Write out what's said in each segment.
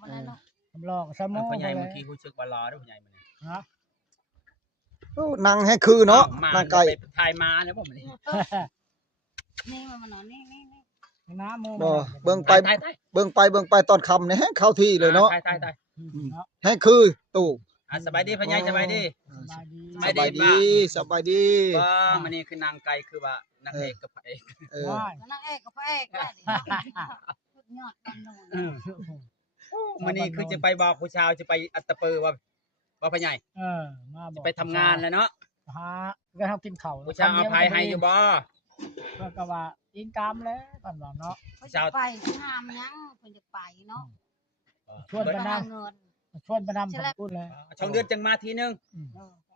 มันนั่นเนาะ หลอกสมอง พ่อใหญ่เมื่อกี้รู้สึกว่ารอเด้อพ่อใหญ่มื้อนี้ ฮะ โอ้นั่งให้คือเนาะ มา นั่งไกล ไปถ่ายมาแล้วบ่มื้อนี้ นี่มันนอนนี่ น้ำมู บ่เบิ่งไป ถ่าย เบิ่งไปตอนค่ำนี่แฮงเข้าที่เลยเนาะ ถ่าย ให้คือตู่ สบายดีพ่อใหญ่สบายดี สบายดี สบายดี ว่ามื้อนี้คือนางไก่คือว่านางเอกกับพระเอก ว้าย นางเอกกับพระเอกได้สุดยอดกันโน่น มื้อนี้คือจะไปบอกผู้ชาวจะไปอัตตปือว่าพ่อใหญ่ มาบอก ไปทำงานแล้วเนาะ หาก็ทำกินข้าว ผู้ชาวอภัยให้อยู่บ่ เพื่อก็ว่ากินกามแล้วก่อนว่าเนาะ เพิ่นจะไปงามยังเพิ่นจะไปเนาะ ชวน ไป ไป หา นำ เงิน ชวนไปนำผมพูดเลย ช่องเดือนจังมาทีนึง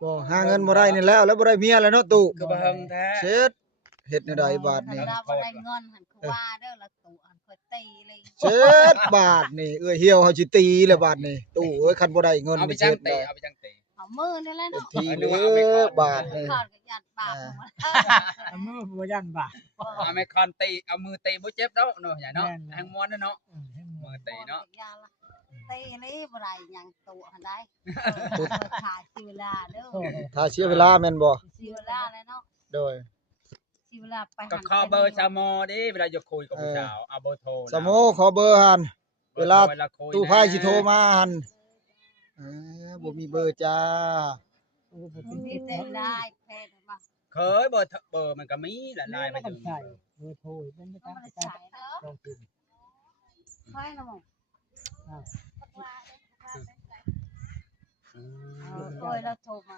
บ่หาเงินบ่ได้นี่แล้วบ่ได้เมียแล้วเนาะตู่ คือบ่เฮิงแท้ เช็ดเฮ็ดแนวใดบาทนี่ เราบ่ได้เงินหันคือว่าเด้อละตู่อันค่อยตีเลย เช็ดบาทนี่เอ้ยเหี่ยวเฮาสิตีแล้วบาทนี่ตู่เอ้ยคันบ่ได้เงิน เอาไป นี่ จั เช็ ง ด เตะ ได้ เอาไปจังเตะ เอามือนี่แหละเนาะ ทีเด้อบาทนี่ ขอดก็ยัดปากลงมา เอามือบ่ยันบ่า เอาไมคอนตีเอามือตีบ่เจ็บดอกเนาะใหญ่เนาะแฮงม้วนเนาะ ให้หม มื ด อตีเนาะ ตีนี่บ่ได้หยังตู่หันได้ขาดสิเวลาเด้อ ถ้าเสียเวลาแม่นบ่ สิเวลาเลยเนาะ โดย สิเวลาไป ก็ขอเบอร์ชาวมอดิเวลาจะคุยกับผู้สาวเอาเบอร์โทร สโมขอเบอร์หันเวลา คุย ตู้ไพ่สิโทรมาหันบ่มีเบอร์จ้า มีเต้นได้เพศมา เคยเบอร์มันก็มีหลายๆ ไม่ มา ต้ ถึ อง ง ใช่เบอร์โทรเป็นไป ต้อ ตาง ม มา การ ใช้แล้ว ลองกิน ใช่นะมึงเอ้ยเราโทรมา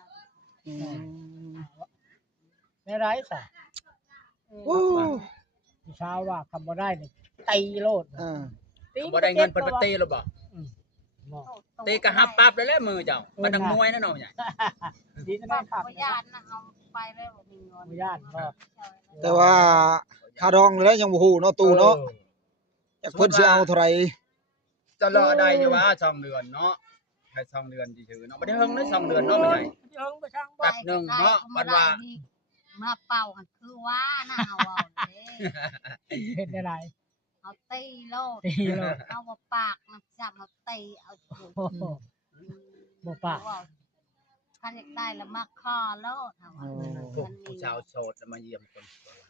ไม่ไรสะ โอ้ เช้าว่าคำบ่ได้นี่ตีโลด บ่ได้เงินเพิ่นไปตีหรือบ่ บ่ ตีก็หับปั๊บแล้วแหละมือเจ้ามันนังมวยนะเนาะใหญ่ ดีนะ ป้า ครับ พยานนะเอาไปแล้วมีเงิน พยานบ่ แต่ว่าค่าดองแล้วยังบ่ฮู้เนาะตู่เนาะจักเพิ่นสิเอาเท่าไหร่ จะรอได้อยู่ว่า2เดือนเนาะแค่2เดือนซื่อๆเนาะบ่ได้เฮิงได้2เดือนเนาะบ่ใหญ่ เอิงไปช่าง แป๊บหนึ่งเนาะบัดว่า มาเป่ากันคือว่าน่าเอาเด้ เฮ็ดได้หลาย เอาตีโลด ตีโลด เอามาปากนะจับมาตีเอาถู โอ้โหบ่ปาก คันอยากได้แล้วมาคอโลดเอา ผู้ชาวโสดมาเยี่ยมคน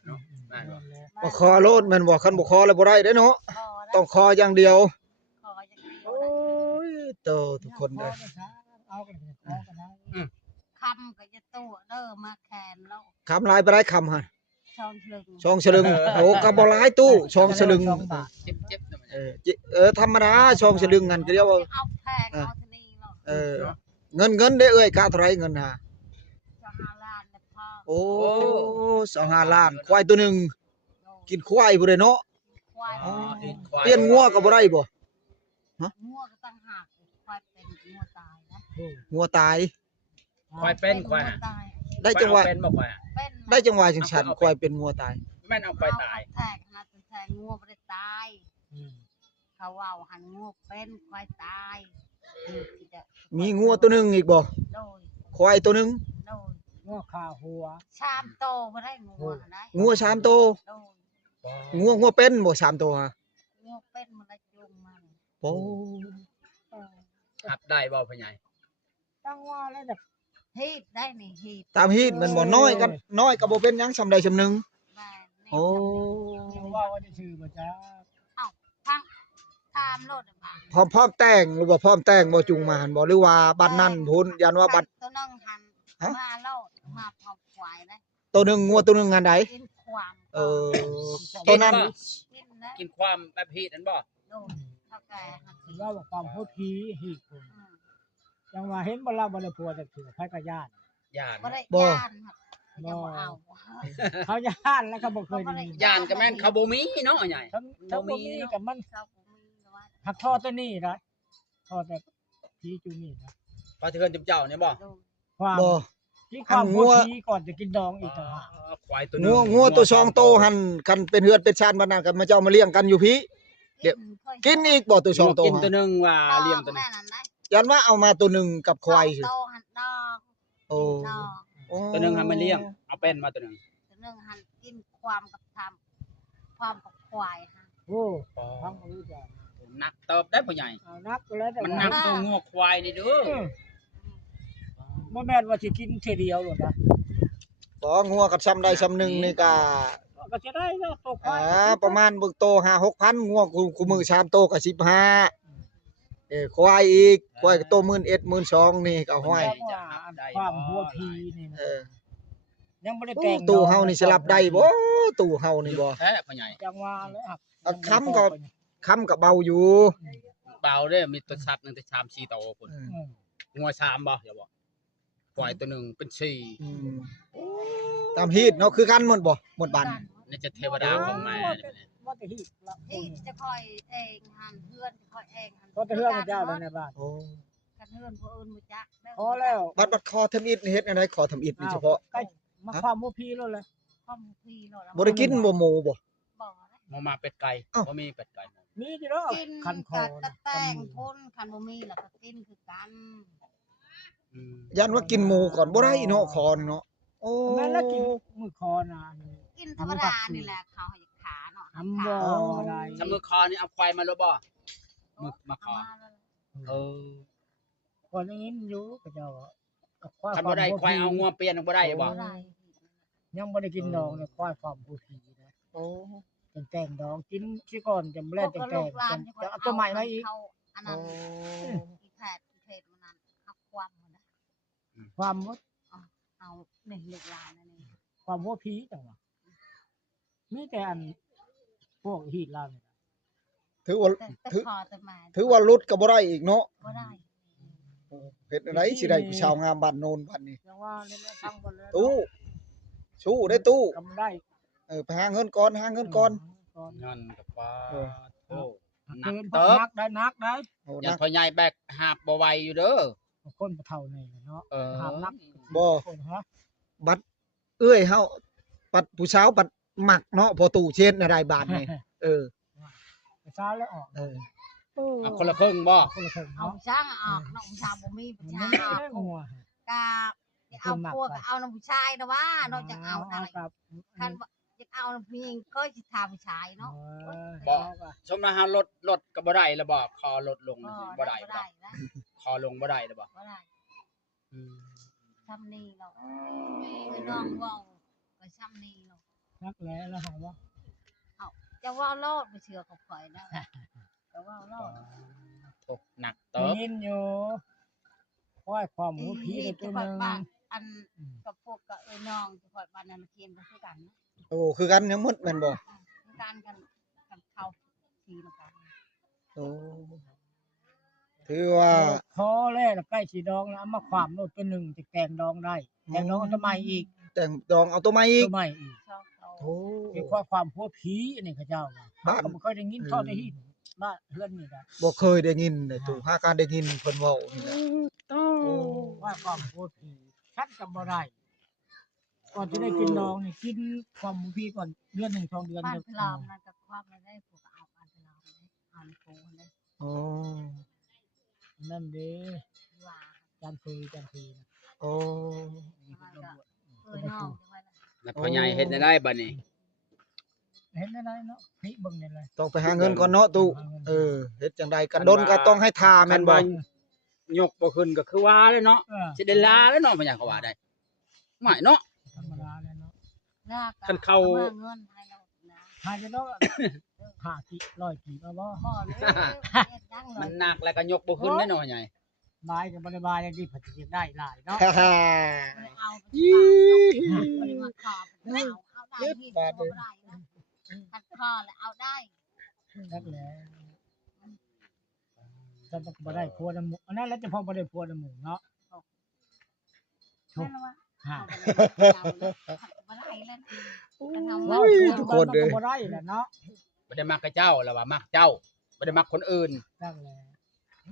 เนาะนั่น บ่ขอโลดแม่นบ่คันบ่ขอแล้วบ่ได้เด้เนาะต้องขออย่างเดียว คออย่างเดียว โอ้ยโตทุกคนเด้อ เอากันขอกันได้ คำก็จะตู้เด้อมาแคนแล้ว คำลายไปได้คำหั่น ช่องลึง ช่องสลึงโอ้ก็บ่หลายตู้ช่องสลึง บาท เจ็บๆนะมัน ธรรมดาช่องสลึงนั่นก็เรียกว่า เอาแพงเอาทีนี้เนาะ เงินได้เอ้ยกะเท่าไหร่เงินหา จะหาล้านนะพ่อ โอ้25ล้านควายตัวหนึงกินควายบ่ได้เนาะ ควาย เปลี่ยนงัวก็บ่ได้บ่ งัวก็ตั้งหากควายเป็นงัวตายนะ งัวตาย ควายเป็นควาย ตาย ได้จังหวะ เป็นบ่ควาย เป็น ได้จังหวะจังฉันควายเป็นงัวตาย แม่นเอาควายตาย แทกนะแทกงัวไม่ได้ตาย เขาว่าหันงัวเป็นควายตาย มีงัวตัวหนึงอีกบ่ โดย ควายตัวหนึง โดย ง้อขาหัว ชามโตไม่ได้งัวนะ งัว3ตัว โดย งัวเป็นบ่3ตัวฮะ งัวเป็นมันละจุงมัน โอ้ หับได้บ่พ่อใหญ่ ตั้งว่าแล้วแบบ ฮีดได้นี่ฮีด ตามฮีดมันบ่น้อยกันน้อยก็บ่เป็นหยังซำใดซำหนึง แม่นี่ โอ้ ว่าจะชื่อบ่จ้า พังทามโลดมา พร้อมแต่งหรือว่าพร้อมแต่งบ่จุงมาหั่นบ่หรือว่าบัดนั้นพุ่นยันว่าบัด ตัวนึงหันมาโลดมาพอควายนะ ตัวหนึงงัวตัวหนึงอันใด กินความ ตัวนั้น กินนะ กินความแบบฮีดนั่นบ่ โดนเท่าแก่หัน ว่าบอกความพูดผีหีกคนจังว่าเห็นบ่ล่ะบ่ได้ผัวแต่ถือไผก็ญาติ ย่าน บ่ได้ย่านจะบ่เอา เขาญาติแล้วก็บ่เคยได้ยิน ย่านก็แม่นเขาบ่มีเนาะใหญ่ ทั้งบ่มีกับมัน เขาบ่มีว่า หักทอตัวนี้นะทอแต่ผีจูนี่นะ พอเทือนจุ๊บเจ้าเนี่ยบ่ โดน ความ บ่ ที่ความ งั พูด ว ผีก่อนจะกินดองอีกต่างหาก ควายตัวนึ งัวตัว2โตวหั่นคันเป็นเฮือนเป็นชานบัดนั้นก็มาเจ้ามาเลี้ยงกันอยู่พี่กินอีกบ่ตัว2โตว กิน หั่ ตัวน นึงว่าเลี้ยงตัวนึง ยันว่าเอามาตัวหนึงกับควายสิ โตหันดอก โอ้ ดอก ตัวนึงให้มันเลี้ยงเอาเป็นมาตัวนึง ตัวนึงหันกินความกับทำความกับควายฮะ โอ้ฟังบ่รู้จัก ม หนักเติบได้พ่อใหญ่ เอานักแล้วแต่ มันห ว่า นักตัวงัวควายนี่เด้อ บ่แม่นว่าสิกินเทอเดียวหรอกนะ บ่งัวกับซ้ำใดซ้ำหนึ่งนี่ก็ ก็จะได้แล้วตกควาย ประมาณเบิ่งโต 5-6,000งัวกูมือ3โตก็15ควายอีกควายก็โต11,000 12,000นี่ก็ห้อย ความหัวพีนี่นะ เออ ยังบ่ได้แต่ง ตู้เฮานี่สิรับได้บ่ตู้เฮานี่บ่ แท้พ่อใหญ่ จังว่าเลยครับ ค้ำก็เบาอยู่ เปล่าเด้อมีตัวสัตว์นึงแต่3-4ตัวพุ่น อืม งัว3บ่อย่าบอกควายตัวหนึงเป็น4 อืมตามฮีตเนาะคือกันหมดบ่หมดบ้าน นี่จะเทวดาของแม่ ว่าแต่ฮีดละ ที่จะคอยเองหันเพื่อนจะคอยเองหัน ก็แต่เฮือนพระเจ้าแล้วในบ้าน โอ้ กันเพื่อนผู้อื่นบ่จัก พอแล้ว บัดคอทำอิฐนี่เฮ็ดอันใดคอทำอิฐนี่เฉพาะ ใกล้มาความหัวพีแล้วเลย ความพี่เนาะ บ่ได้กินบ่หมูบ่ บ่ มาเป็ดไก่ อ้าว บ่มีเป็ดไก่ มีอยู่แล้ว กิน คันคอ กับตะแตงพ่นคันบ่มีแล้วก็กินคือกัน ยันว่ากินหมูก่อนบ่ได้เนาะคอนี่เนาะโอ้ แม่นแล้วกินมือคอนาน กินธรรมดานี่แหละเขาให้ขาเนาะ ทำบ่ได้ สมือคอนี่เอาควายมาแล้วบ่มึกมาคอเออ คนอย่างนี้อยู่พระเจ้า คันบ่ได้ควายเอางัวเปลี่ยนบ่ได้บ่ บ่ได้ ยังบ่ได้กินดองเลยควายความหัวพีนะ โอ้ แต่งดองกินสิก่อนจะแล่แต่งจะเอาตัวใหม่มาอีก อันนั้นอีแพทมันนั้นเอาความมันนะ ความว่า เอานี่ลูกหลานนั่นเอง ความหัวพีจังหวะมีแต่อันพวกฮีดเราเนี่ย ถือว่า แต่คอแต่มา ถือว่าลุดก็บ่ได้อีกเนาะ บ่ได้ เฮ็ดอันใดสิได้ผู้ชาวงามบ้านโนนบ้านนี้ ยังว่าเล่นๆฟังบ่เลย ตู้สู้ได้ตู้ กำได้ ไปหาเงินก่อนหาเงินก่อน เงินกับปลาโอ้หนั เกิ ก น เติบ นักได้นักได้ โอ้ ยั นั น ก พ่อใหญ่แบกหาบบ่ไหวอยู่เด้อ คนเท่านี่เนาะ เออ หามนัก บ่ คนฮะ บัดเอ้ยเฮาปัดผู้สาวปัดหมักเนาะพอตู้เช็ดอะไรบาทนี่เออ เช้าแล้วออก เออ เอาคนละครึ่งบ่ คนละคน เอา เนาะ ช้างออกน้องชายบ่มีผู้ชาย ไม่ ออก ได้งัว กะเอาพวกเอาน้องผู้ชายนะว่านอกจากเอาได้ กับ คันจะเอาผู้หญิงก็สิทาผู้ชายเนาะ ชมนะฮะรถก็บ่ได้แล้วบ่คอลดลงบ่ได้ บ่ บ่ ได้นะ คอลงบ่ได้แล้วบ่ บ่ได้ทำนี่เราคือน้องเว้าก็ซ้ำนี่เรา นักแล้วหาว่า จะว่าโลดบ่เชื่อเขาข่อยนะจะว่าโลด โอ้หนัก ได้ เติบ ยินอยู่ว่าความหัวผีในตัวนึง บ้านอันกับพวกกับน้องที่ข่อยบ้านนั้นเคียนก็คือกันนะ โอ้คือกันยังหมดแม่นบ่ การกันเข้าทีละกัน โอ้ถือว่า พอแล้วใกล้สีดองแล้วเอามาความโนดตัวหนึ่งจะแกงดองได้แกงดองทำไมอีก แต่งดองเอาตัวใหม่อีก ตัวใหม่อีก ชอบเอา โอ้ คือความหัวผีอันนี้เขาเจ้าว่า บ้าน ผมเคยได้ยินทอดได้ยินบ้านเพื่อนนี่นะ บ่เคยได้ยินเลยตู่หาการได้ยินเพิ่นเว้านี่แหละ ว่าความหัวผีชัดกับบ่ได้ก่อนจะได้กินดองนี่กินความหัวผีก่อนเดือนหนึ่งสองเดือน บ้าน เดียว พลอมนั่นก็ความไม่ได้พวกเอาบ้านพลอมได้เอาในโพได้ โอ้ นั่นเด้ ว่า จันทรีนะ โอ้ มันก็น้องจังว่า แล้วพ่อใหญ่เฮ็ดได้บัดนี้ เห็นอะไรเนาะพี่เบิ่งนี่เลย ต้องไปหาเงินก่อนเนาะตู่เฮ็ดจังไดกันดนก็ต้องให้ทาแม่นบ่ ยกบ่ขึ้นก็คือว่าแล้วเนาะ เออ สิได้ลาแล้วเนาะพ่อใหญ่เขาว่าได้ไม่เนาะ ธรรมดาเลยเนาะ ลาก คันเข้า เงินให้เรานะ หายไปเนาะหากี่ร้อยกี่ก็บ่ บ่เลยดังเล มัน ย หนักแล้วก็ยกบ่ขึ้นแน่เนาะพ่อใหญ่ บายกับบริบายอย่างที่ผัดจะได้หลายเนาะ ฮ่า เอาไปมาขอบเอาได้ที่บ่ได้นะคัดคอแล้วเอาได้ นักแหละจะบ่ได้พัวน้ำหมูอันนั้นแล้วจะพอบ่ได้พัวน้ำหมูเนาะ ใช่แล้วว่า ฮะ บ่ได้แล้ว ว้าทุกคนเลยบ่ได้แหละเนาะ บ่ได้มักกับเจ้าแล้วว่ามักเจ้าบ่ได้มักคนอื่น นักแหละ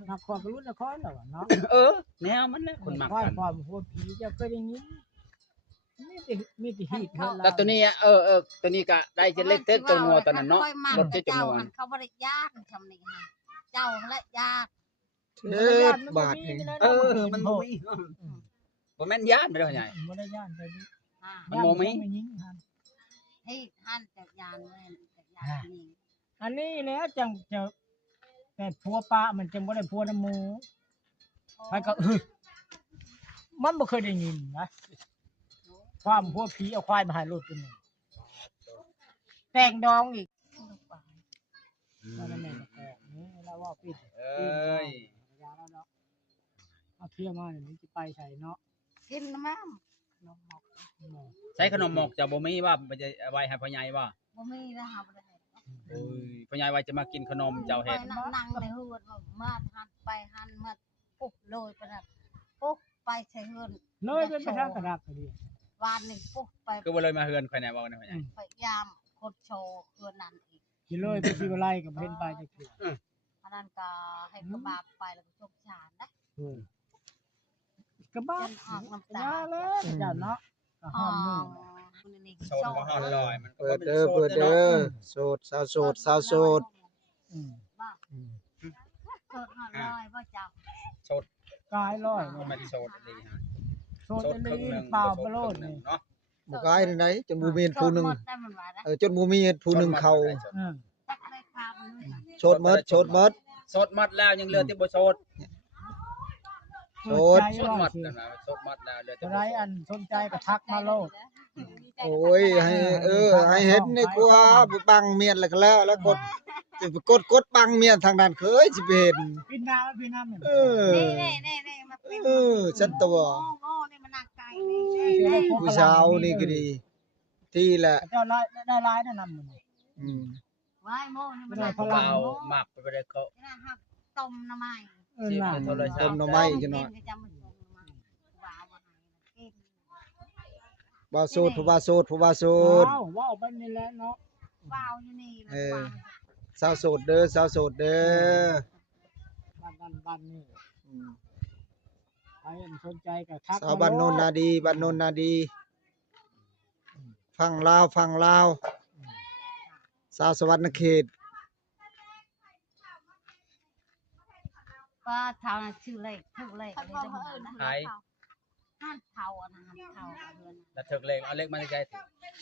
นักความรู้นครแล้วเนาะ เออแนวมันแหละคนมัก ควาย กัน ความหัวผีจะเคยได้ยินมีแต่ฮีดเท่า แล้วตัวนี้ตัวนี้ก็ได้จะเล็กเต้นตัวงัวตัวนั้นเนาะรถเต้นจำนวน เขาบ่ได้ญาติทำนี่ฮะเจ้าและญาติ เฮ็ดบาทนี่ มันบ่มีบ่แม่นญาติไม่ได้พ่อใหญ่ บ่ได้ย่านไปนี่ มันบ่มี ยิง ให้ท่านจักยานเว้นจักยานนี่ อันนี้แล้วจังจะ แต่ผัวป้ามันจังบ่ได้ผัวน้ำหมูไปก็มันบ่เคยได้ยินนะความผัวผีเอาควายมาให้รถตัวนึงแต่งดองอีกนั่นแหละนี่แล้วว่าปิด เอ้ย ยาแล้วเนาะเอาเที่ยมาเดี๋ยวนี้สิไปใส่เนาะ กินน้ำนมหมก ใช้ขนมหมกจะบ่มีว่ามันจะไว้ให้พ่อใหญ่ว่า บ่มีแล้วหาบ่ได้ โอ้ยพ่อใหญ่ว่าจะมากินขนมเจ้า ไป เฮ็ด นั่งในเฮือนมาหันไปหันมาปุ๊บโรยไปนั่นปุ๊บไปใส่เฮือน เลยเป็นไปทางกระดักก็ดี วานนี่ปุ๊บไป คือบ่เลยมาเฮือนข่อยแน่บ่นะพ่อใหญ่ พยายามคนโชว์เฮือนนั้นอีก สิเลยไปสิบ่ไล่ก็บ่เห็นไปจักที อันนั้นก็ให้กระบาดไปแล้วก็ชกชานนะ กระบ้า จนออกน้ำตาย าแล้วเจ้าเนาะก็ ห้ ห้ อ อมมือ งนี่ โซนก็ฮอดลอยมันก็ เปิด บ่ เด้อ โซ เปิด น เด้อโสดสาวโสดสาวโสด อืม อืม โสดหอดลอยบ่เจ้า โซน กายร้อย ก็ไม่ได้โซนดีฮะ โซน โซน เล ครึ่งหนึ ย ง เปล่า โซ ไป น โล ค ด รึ่งหนึ นี่ งเนาะ บ่กายไหนจนบ่มีผู้หนึง โสดหมดได้มันว่านะ จนบ่มีผู้หนึงเข้า อืม จักได้คามันนี่ โสดหมดโสดหมด โซนหมดแล้วยังเหลือที่บ่โซน โสด ใจ โซน ร้อ หม ย ด สิ นั่นน่ะโซนหมดแล้วเหลือแต่ อะไรอันสนใจก็ทักมาโลด โอ้ยให้ให้เห็นนี่กว่าบังเมียนแล้วก็แล้วแล้วกดจะไปกดบังเมียนทางนั้นเคยสิไปเห็น พี่น้ำพี่น้ำ เออ นี่มาเป็น เออฉันตัว โง่นี่มันนักไก่นี่ ผู้สาวนี่ก็ดี ที่แหละ เจ้าร้ายได้ร้ายแนะนำมัน อืม ไว้โง่นี่มันนัก พลั เบาง หมักไปบ่ได้เขา นี่นะครับต้มน้ำไม้ สิ น่ะ โทรศั ต้ พ ม ท์ หน่อไม้จังหน่อย กินก็จะมาต้มน้ำไม้ว้าวว่าไงกิน บ่าวโสดผู้บ่าวโสดผู้บ่าวโสด ว้าวไปนี่แหละเนาะ ว้าวอยู่นี่นะว้าว สาวโสดเด้อสาวโสดเด้อ บ้านนี่ อืม ใครสนใจก็ทัก สาวบ้านโนนนาดีบ้านโนนนาดีฟังลาวฟังลาวสาวสวรรณเขต ก็เท่านั้นชื่อเลขชื่อเลขอะไรได้หมดนะ ขาย ห้านเท่าอันนั้นเท่าเงิน แล้วถึกเลขเอาเลขมาใกล้ๆ